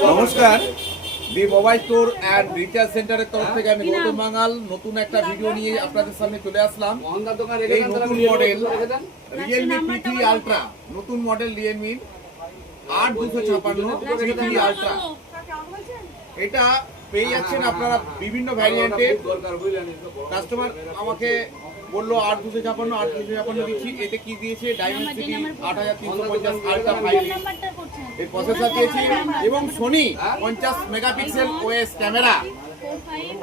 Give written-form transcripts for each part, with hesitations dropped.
নমস্কার, দি mobile store and recharge সেন্টারের তরফ থেকে আমি গৌতম বাঙাল নতুন একটা ভিডিও নিয়ে আপনাদের সামনে চলে আসলাম। এই নতুন মডেল রিয়েলমি P3 আলট্রা, নতুন মডেল রিয়েলমি 8256 P3 আলট্রা। এটা পেয়ে যাচ্ছেন আপনারা বিভিন্ন ভ্যারিয়েন্টে। কাস্টমার আমাকে বললো 8256 দিচ্ছি। এতে কি দিয়েছে? ডাইমেনসিটি 8350 আলট্রা 5 এর প্রসেসর দিয়েছে এবং সোনি 50 মেগাপিক্সেল ওএস ক্যামেরা।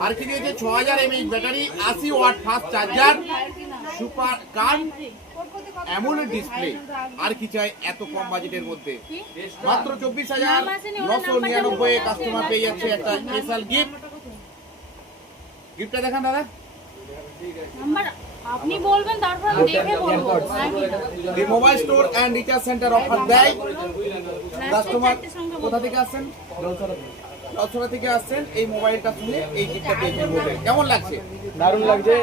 আর কি দিয়েছে? 6000 mAh battery, 80 watt fast charger, super card, AMOLED display. আর কি চাই এত কম বাজেটের মধ্যে? মাত্র 24,999 কাস্টমার পেয়ে যাচ্ছে একটা স্পেশাল গিফট। গিফটটা দেখান দাদা। আপনি বলবেন, তারপর আমি দেখে বলবো। The mobile store and recharge centre offer দেয়। কাস্টমার কোথা থেকে আসছেন? দশরা থেকে আসছেন। এই মোবাইলটা শুনে এই গিফটটা পেয়েছেন বলে কেমন লাগছে? দারুণ লাগছে।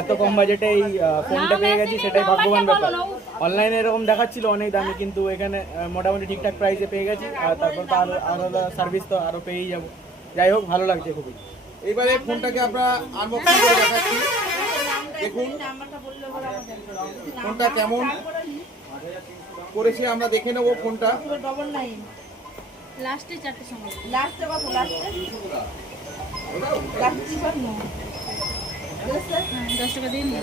এত কম বাজেটে এই ফোনটা পেয়ে গেছি, সেটাই ভাগ্যবান ব্যাপার। অনলাইনে এরকম দেখাচ্ছিল অনেক দামি, কিন্তু এখানে মোটামুটি ঠিকঠাক প্রাইসে পেয়ে গেছি। আর তারপর তো আলাদা সার্ভিস তো আরও পেয়েই যাবো। যাই হোক, ভালো লাগছে খুবই। এইবারে ফোনটাকে আমরা আনবক্সিং করে দেখাচ্ছি। দেখুন ফোনটা কেমন করেছে, আমরা দেখে নেব ফোনটা। লাস্টে 4টে সময় লাস্টে কত? লাস্টে 10 টাকা দিয়ে নিয়ে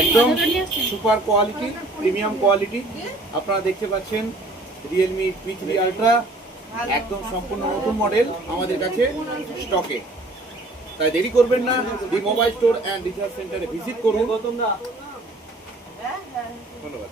একদম সুপার কোয়ালিটি, প্রিমিয়াম কোয়ালিটি। আপনারা দেখতে পাচ্ছেন রিয়েলমি P3 আলট্রা, একদম সম্পূর্ণ নতুন মডেল আমাদের কাছে স্টকে। তাই দেরি করবেন না, দি মোবাইল স্টোর অ্যান্ড রিচার্জ সেন্টারে ভিজিট করুন। ধন্যবাদ।